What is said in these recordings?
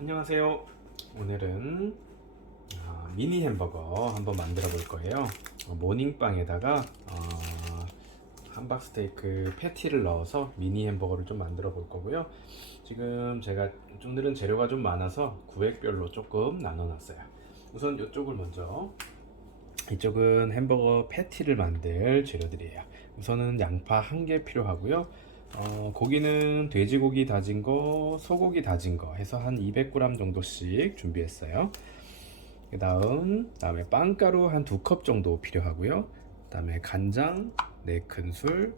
안녕하세요. 오늘은 미니 햄버거 한번 만들어 볼 거예요. 모닝빵에다가 함박스테이크 패티를 넣어서 미니 햄버거를 좀 만들어 볼 거고요. 지금 제가 오늘은 재료가 좀 많아서 구획별로 조금 나눠 놨어요. 우선 이쪽을 먼저, 이쪽은 햄버거 패티를 만들 재료들이에요. 우선은 양파 1개 필요하고요. 고기는 돼지고기 다진 거, 소고기 다진 거 해서 한 200g 정도씩 준비했어요. 다음에 빵가루 한 2컵 정도 필요하고요. 그다음에 간장 4큰술,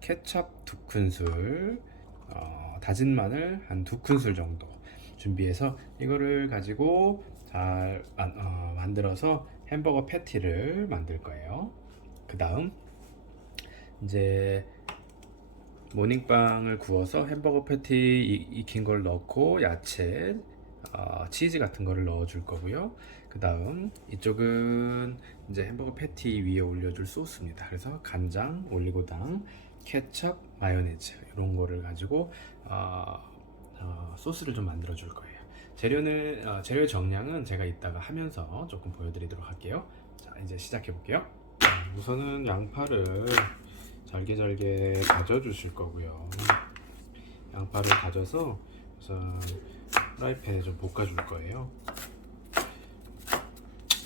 케첩 2큰술, 다진 마늘 한 2큰술 정도 준비해서 이거를 가지고 잘 만들어서 햄버거 패티를 만들 거예요. 그 다음 이제 모닝빵을 구워서 햄버거 패티 익힌 걸 넣고 야채, 치즈 같은 거를 넣어 줄 거고요. 그 다음 이쪽은 이제 햄버거 패티 위에 올려줄 소스입니다. 그래서 간장, 올리고당, 케첩, 마요네즈 이런 거를 가지고 소스를 좀 만들어 줄 거예요. 재료의 정량은 제가 이따가 하면서 조금 보여드리도록 할게요. 자, 이제 시작해 볼게요. 우선은 양파를 잘게 다져 주실 거고요. 양파를 다져서 우선 프라이팬에 좀 볶아 줄 거예요.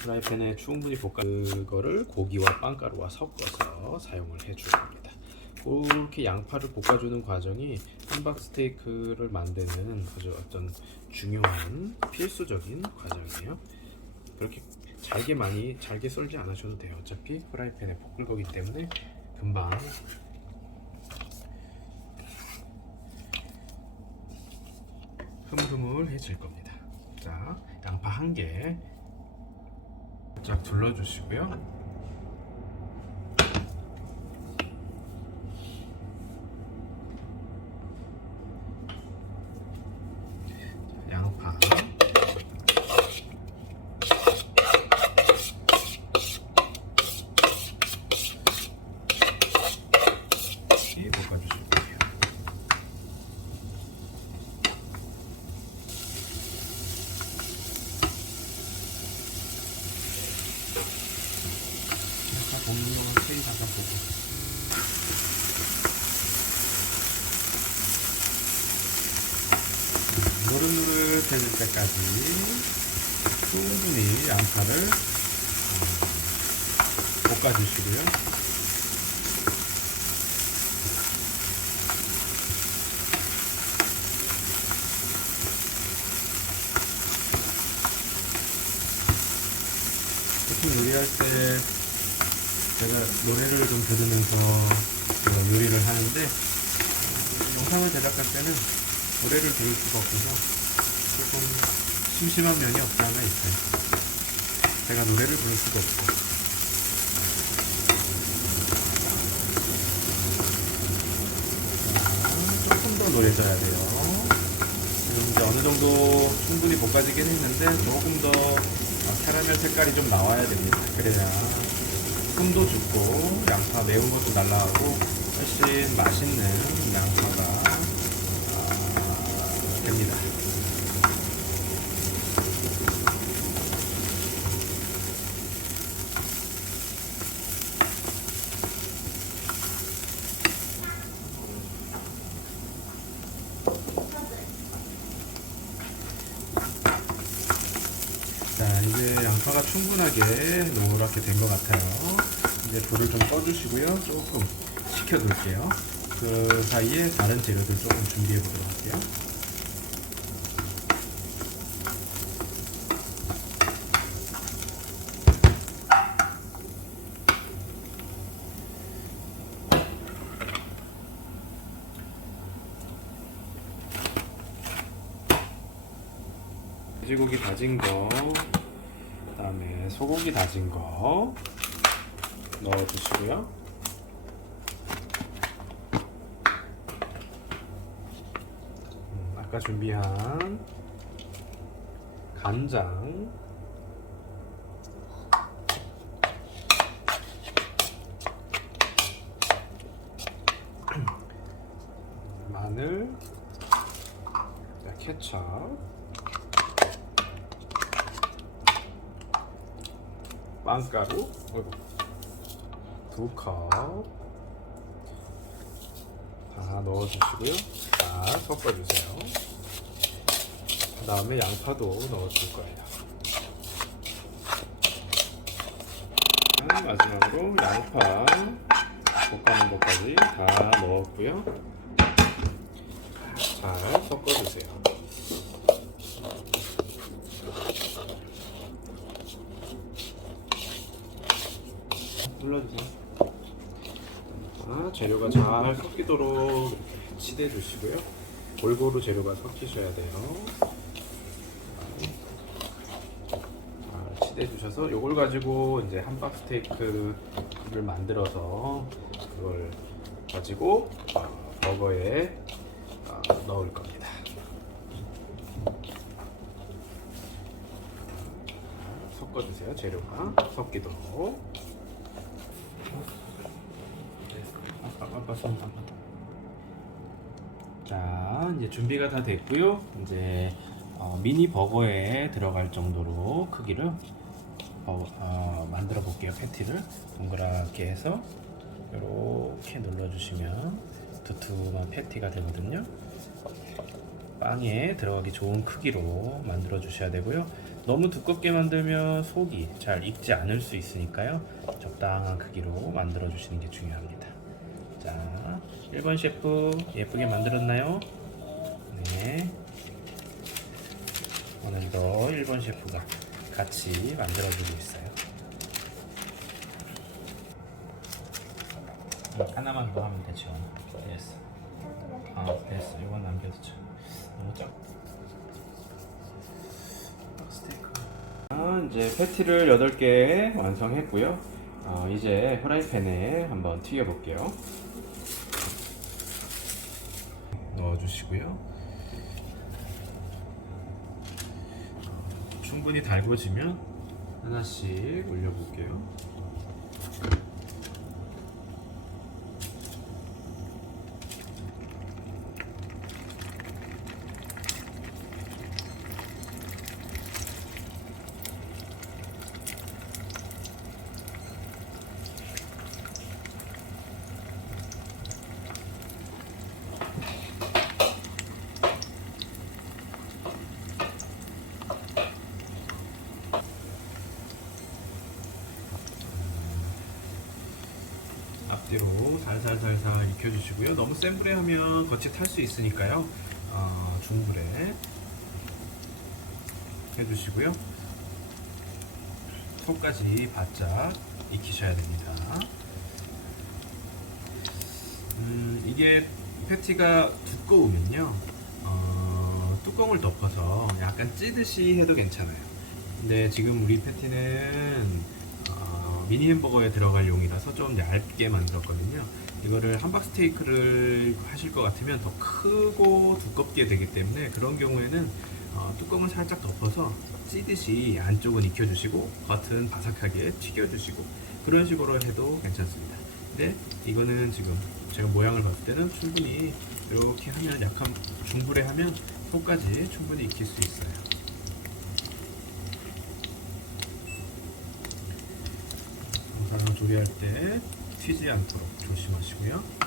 프라이팬에 충분히 볶아 그거를 고기와 빵가루와 섞어서 사용을 해 줄 겁니다. 그렇게 양파를 볶아주는 과정이 함박스테이크를 만드는 아주 어떤 중요한 필수적인 과정이에요. 그렇게 잘게 썰지 않으셔도 돼요. 어차피 프라이팬에 볶을 거기 때문에 금방 흐물흐물해질 겁니다. 자, 양파 1개 쫙 둘러주시고요. 양파 볶아주실 거예요. 살짝 볶는 동안 체리 잠깐 보고 노릇노릇해질 때까지 충분히 양파를 볶아주시고요. 보통 요리할 때 제가 노래를 좀 들으면서 요리를 하는데 영상을 제작할 때는 노래를 들을 수가 없어서 조금 심심한 면이 없지 않아 있어요. 제가 노래를 부를 수가 없고. 조금 더 노래져야 돼요. 지금 이제 어느 정도 충분히 볶아지긴 했는데 조금 더 캐러멜 색깔이 좀 나와야 됩니다. 그래야 숨도 죽고 양파 매운 것도 날라가고 훨씬 맛있는 양파가 됩니다. 자, 이제 양파가 충분하게 노랗게 된 것 같아요. 이제 불을 좀 꺼주시고요. 조금 식혀둘게요. 그 사이에 다른 재료들 조금 준비해 보도록 할게요. 돼지고기 다진 거, 그다음에 소고기 다진 거 넣어주시고요. 아까 준비한 간장, 마늘, 케첩, 빵가루 2컵 다 넣어주시고요. 잘 섞어주세요. 그 다음에 양파도 넣어줄 거예요. 마지막으로 양파 볶아놓은 것까지 다 넣었고요. 잘 섞어주세요. 눌러주세요. 재료가 잘 섞이도록 치대 주시고요. 골고루 재료가 섞이셔야 돼요. 잘 치대 주셔서 이걸 가지고 이제 함박 스테이크를 만들어서 그걸 가지고 버거에 넣을 겁니다. 섞어주세요. 재료가 섞이도록. 자, 이제 준비가 다 됐고요. 이제 미니 버거에 들어갈 정도로 크기를 만들어 볼게요. 패티를 동그랗게 해서 이렇게 눌러주시면 두툼한 패티가 되거든요. 빵에 들어가기 좋은 크기로 만들어 주셔야 되고요. 너무 두껍게 만들면 속이 잘 익지 않을 수 있으니까요. 적당한 크기로 만들어 주시는 게 중요합니다. 자, 1번 셰프 예쁘게 만들었나요? 네. 오늘도 1번 셰프가 같이 만들어주고 있어요. 하나만 더 하면 되죠. 됐어. 됐어. 이건 남겨도 쳐. 너무 작다. 스테이크. 이제 패티를 8개 완성했고요. 이제 프라이팬에 한번 튀겨볼게요. 넣어주시고요. 충분히 달궈지면 하나씩 올려볼게요. 앞뒤로 살살살살 익혀주시고요. 너무 센 불에 하면 겉이 탈 수 있으니까요. 중불에 해주시고요. 속까지 바짝 익히셔야 됩니다. 이게 패티가 두꺼우면요. 뚜껑을 덮어서 약간 찌듯이 해도 괜찮아요. 근데 지금 우리 패티는 미니 햄버거에 들어갈 용이라서 좀 얇게 만들었거든요. 이거를 함박 스테이크를 하실 것 같으면 더 크고 두껍게 되기 때문에 그런 경우에는 뚜껑을 살짝 덮어서 찌듯이 안쪽은 익혀주시고 겉은 바삭하게 튀겨주시고 그런 식으로 해도 괜찮습니다. 근데 이거는 지금 제가 모양을 봤을 때는 충분히 이렇게 하면 약간 중불에 하면 속까지 충분히 익힐 수 있어요. 항상 조리할 때 튀지 않도록 조심하시고요.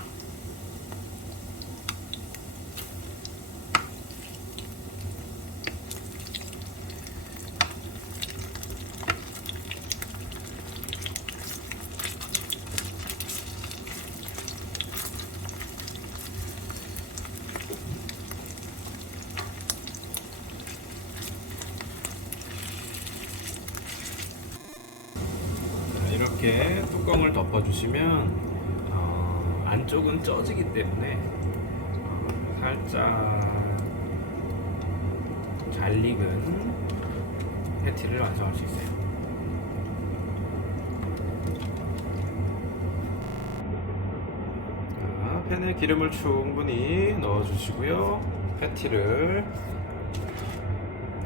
이렇게 뚜껑을 덮어주시면 안쪽은 쪄지기 때문에 살짝 잘 익은 패티를 완성할 수 있어요. 팬에 기름을 충분히 넣어주시고요. 패티를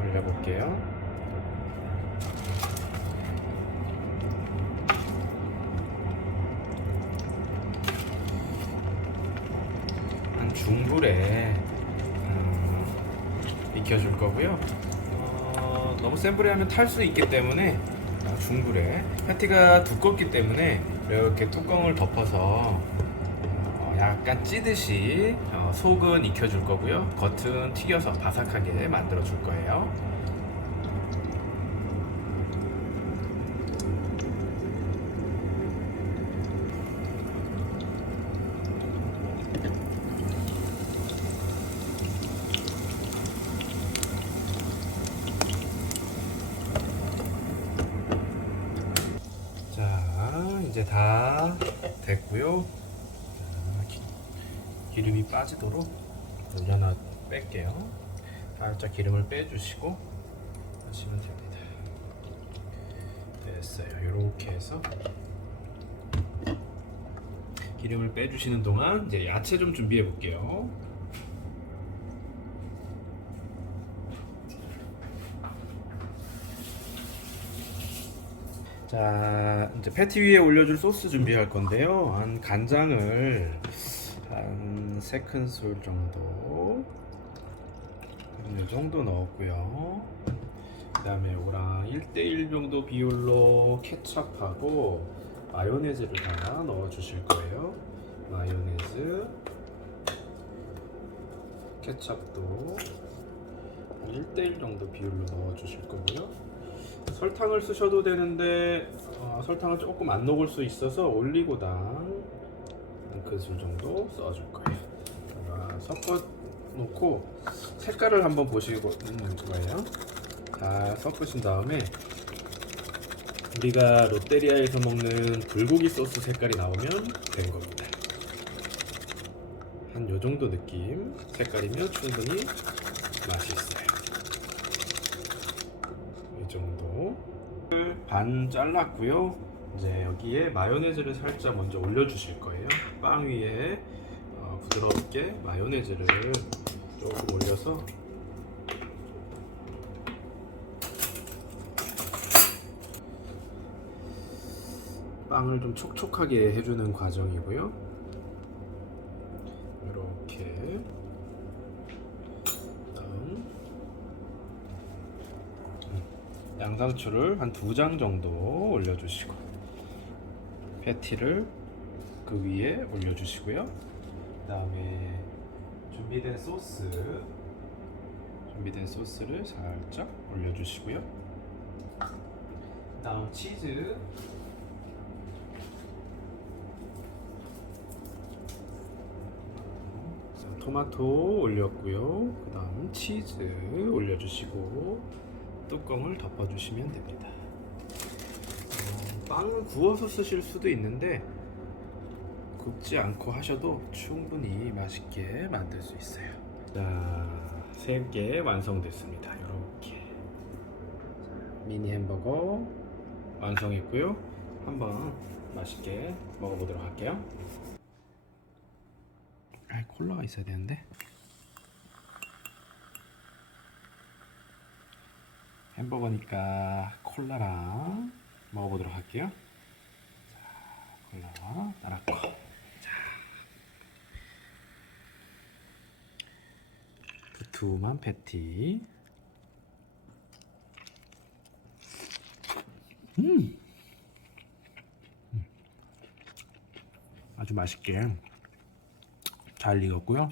올려볼게요. 중불에 익혀줄 거고요. 너무 센 불에 하면 탈 수 있기 때문에 중불에 패티가 두껍기 때문에 이렇게 뚜껑을 덮어서 약간 찌듯이 속은 익혀줄 거고요. 겉은 튀겨서 바삭하게 만들어 줄 거예요. 자, 이제 다 됐고요. 기름이 빠지도록 올려놔 뺄게요. 살짝 기름을 빼주시고 하시면 됩니다. 됐어요. 이렇게 해서 기름을 빼주시는 동안 이제 야채 좀 준비해 볼게요. 자, 이제 패티 위에 올려줄 소스 준비할 건데요. 한 간장을 한 3큰술 정도, 이 정도 넣었고요. 그 다음에 이거랑 1대1 정도 비율로 케첩하고 마요네즈를 다 넣어 주실 거예요. 마요네즈, 케첩도 1대1 정도 비율로 넣어 주실 거고요. 설탕을 쓰셔도 되는데 설탕을 조금 안 녹을 수 있어서 올리고당 한 큰술 정도 써줄 거예요. 섞어 놓고 색깔을 한번 보시고 있는 거예요. 다 섞으신 다음에 우리가 롯데리아에서 먹는 불고기 소스 색깔이 나오면 된 겁니다. 한 요 정도 느낌 색깔이면 충분히 맛이 있어요. 이 정도 반 잘랐고요. 이제 여기에 마요네즈를 살짝 먼저 올려주실 거예요. 빵 위에 부드럽게 마요네즈를 조금 올려서 빵을 좀 촉촉하게 해주는 과정이고요. 이렇게 다음 양상추를 한 2장 정도 올려주시고 패티를 그 위에 올려주시고요. 그 다음에 준비된 소스를 살짝 올려주시고요. 그 다음 치즈, 토마토 올렸고요. 그 다음 치즈 올려주시고 뚜껑을 덮어주시면 됩니다. 빵을 구워서 쓰실 수도 있는데 굽지 않고 하셔도 충분히 맛있게 만들 수 있어요. 자, 3개 완성됐습니다. 이렇게 미니 햄버거 완성했고요. 한번 맛있게 먹어보도록 할게요. 콜라가 있어야 되는데. 햄버거니까 콜라랑 먹어보도록 할게요. 자, 콜라 따랐고, 자, 두툼한 패티. 아주 맛있게 잘 익었고요.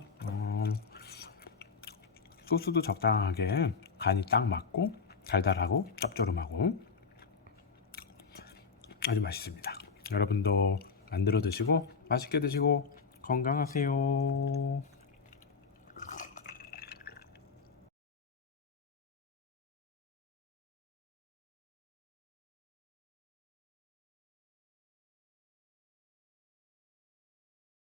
소스도 적당하게 간이 딱 맞고 달달하고 짭조름하고 아주 맛있습니다. 여러분도 만들어 드시고 맛있게 드시고 건강하세요.